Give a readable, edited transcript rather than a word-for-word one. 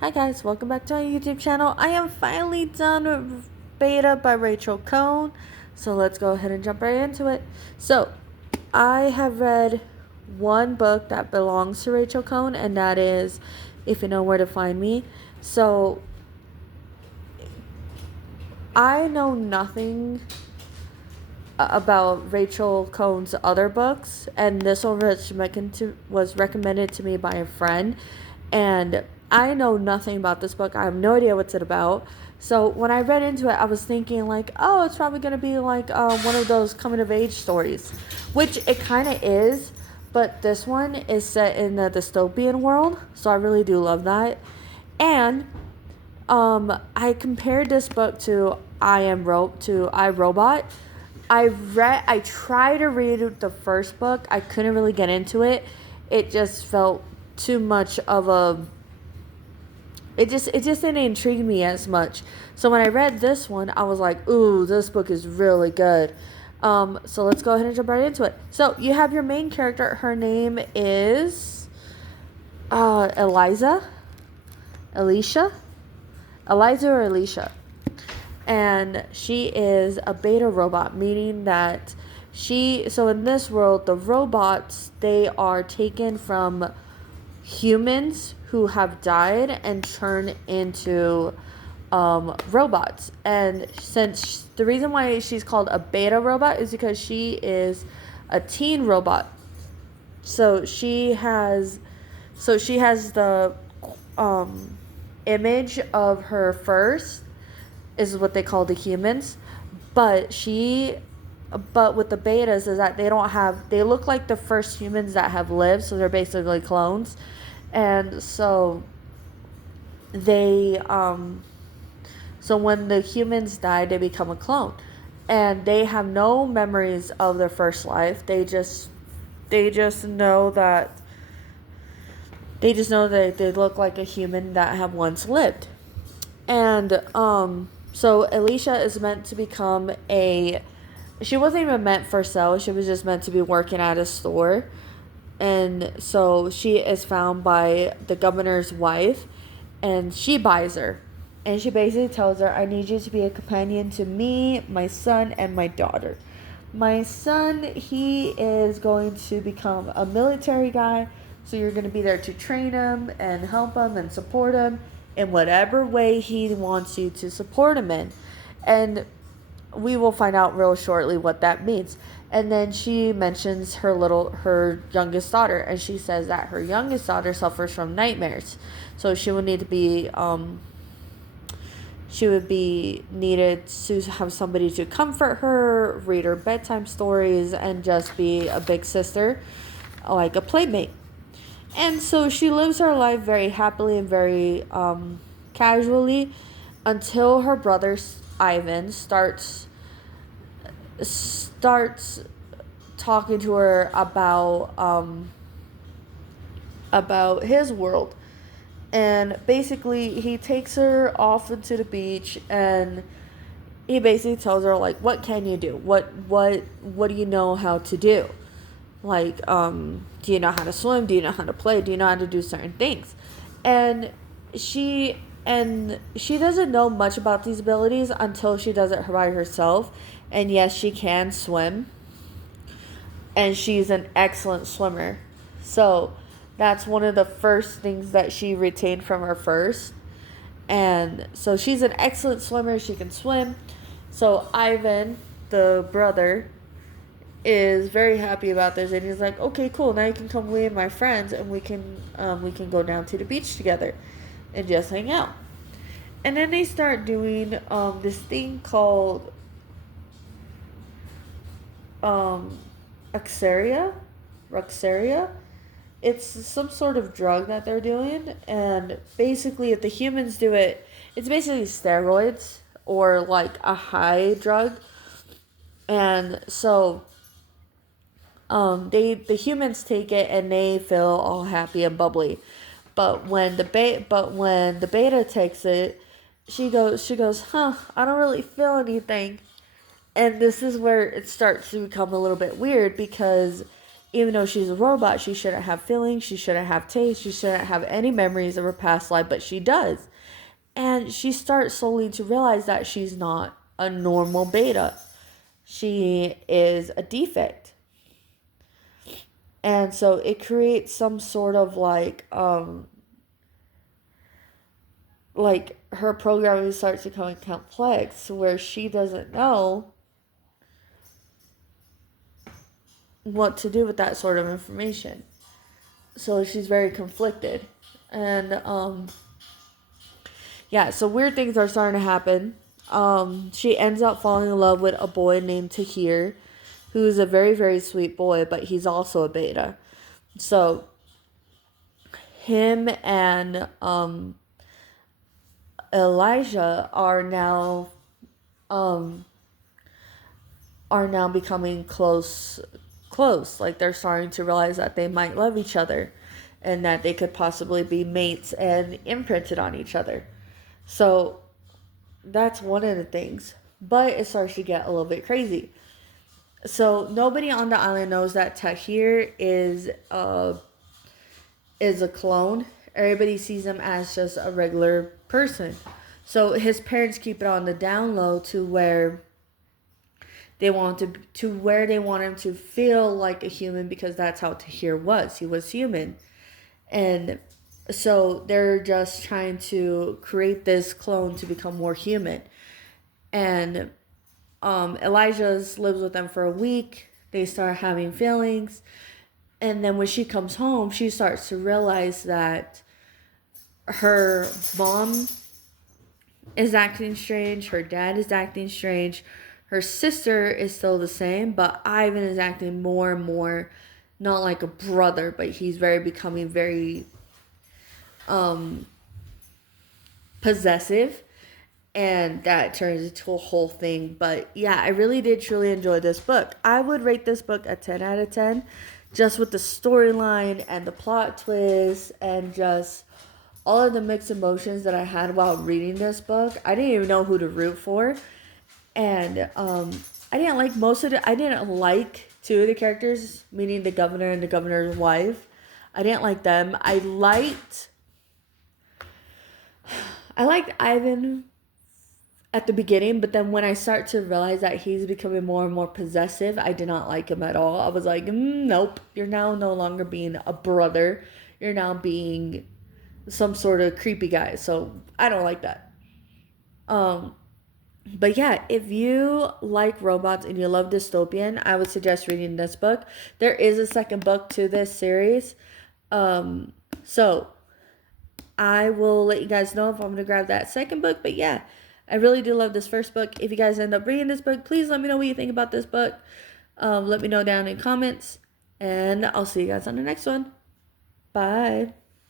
Hi guys, welcome back to my YouTube channel. I am finally done with Beta by Rachel Cohn. So let's go ahead and jump right into it. So, I have read one book that belongs to Rachel Cohn, and that is If You Know Where to Find Me. So, I know nothing about Rachel Cohn's other books, and this one was recommended to me by a friend, and I know nothing about this book. I have no idea what's it about. So when I read into it, I was thinking like, oh, it's probably gonna be like one of those coming of age stories, which it kind of is, but this one is set in the dystopian world, so I really do love that. And I compared this book to I Robot. I tried to read the first book. I couldn't really get into it. It just felt too much of a it just didn't intrigue me as much. So when I read this one, I was like, ooh, this book is really good. So let's go ahead and jump right into it. So you have your main character. Her name is Eliza. Alicia? Eliza or Alicia. And she is a beta robot, meaning that so in this world, the robots, they are taken from humans who have died and turned into robots. And since the reason why she's called a beta robot is because she is a teen robot. So she has the image of her first is what they call the humans, but with the betas is that they look like the first humans that have lived, so they're basically clones. And so they so when the humans die, they become a clone, and they have no memories of their first life. They just know that they look like a human that have once lived. And so Alicia is meant to become she wasn't even meant for sale. She was just meant to be working at a store. And so she is found by the governor's wife, and she buys her. And she basically tells her, I need you to be a companion to me, my son, and my daughter. My son, he is going to become a military guy, so you're going to be there to train him and help him and support him in whatever way he wants you to support him in. And we will find out real shortly what that means. And then she mentions her youngest daughter, and she says that her youngest daughter suffers from nightmares, so she would need to be she would be needed to have somebody to comfort her, read her bedtime stories, and just be a big sister, like a playmate. And so she lives her life very happily and very casually until her brother Ivan starts talking to her about his world. And basically he takes her off into the beach, and he basically tells her like, what can you do? What do you know how to do? Like, do you know how to swim? Do you know how to play? Do you know how to do certain things? And she she doesn't know much about these abilities until she does it by herself. And yes, she can swim, and she's an excellent swimmer. So that's one of the first things that she retained from her first. And so she's an excellent swimmer. She can swim. So Ivan, the brother, is very happy about this, and he's like, okay, cool, now you can come with my friends, and we can go down to the beach together and just hang out. And then they start doing this thing called um Axaria Ruxaria. It's some sort of drug that they're doing, and basically if the humans do it, it's basically steroids or like a high drug. And so the humans take it and they feel all happy and bubbly. But when the beta takes it, she goes, huh, I don't really feel anything. And this is where it starts to become a little bit weird, because even though she's a robot, she shouldn't have feelings, she shouldn't have taste, she shouldn't have any memories of her past life, but she does. And she starts slowly to realize that she's not a normal beta. She is a defect. And so it creates some sort of like her programming starts becoming complex where she doesn't know what to do with that sort of information. So she's very conflicted. And yeah, so weird things are starting to happen. She ends up falling in love with a boy named Tahir, who's a very, very sweet boy, but he's also a beta. So him and Elijah are now becoming close. Like they're starting to realize that they might love each other and that they could possibly be mates and imprinted on each other. So that's one of the things. But it starts to get a little bit crazy. So nobody on the island knows that Tahir is a clone. Everybody sees him as just a regular person. So his parents keep it on the down low to where they want him to feel like a human, because that's how Tahir was. He was human. And so they're just trying to create this clone to become more human. And Elijah lives with them for a week. They start having feelings. And then when she comes home, she starts to realize that her mom is acting strange. Her dad is acting strange. Her sister is still the same, but Ivan is acting more and more not like a brother, but he's becoming very possessive, and that turns into a whole thing. But yeah, I really did truly enjoy this book. I would rate this book a 10 out of 10, just with the storyline and the plot twist and just all of the mixed emotions that I had while reading this book. I didn't even know who to root for. And I didn't like I didn't like two of the characters, meaning the governor and the governor's wife. I didn't like them. I liked Ivan at the beginning, but then when I start to realize that he's becoming more and more possessive, I did not like him at all. I was like, nope, you're now no longer being a brother. You're now being some sort of creepy guy. So I don't like that. But yeah, if you like robots and you love dystopian, I would suggest reading this book. There is a second book to this series. So I will let you guys know if I'm going to grab that second book. But yeah, I really do love this first book. If you guys end up reading this book, please let me know what you think about this book. Let me know down in comments. And I'll see you guys on the next one. Bye.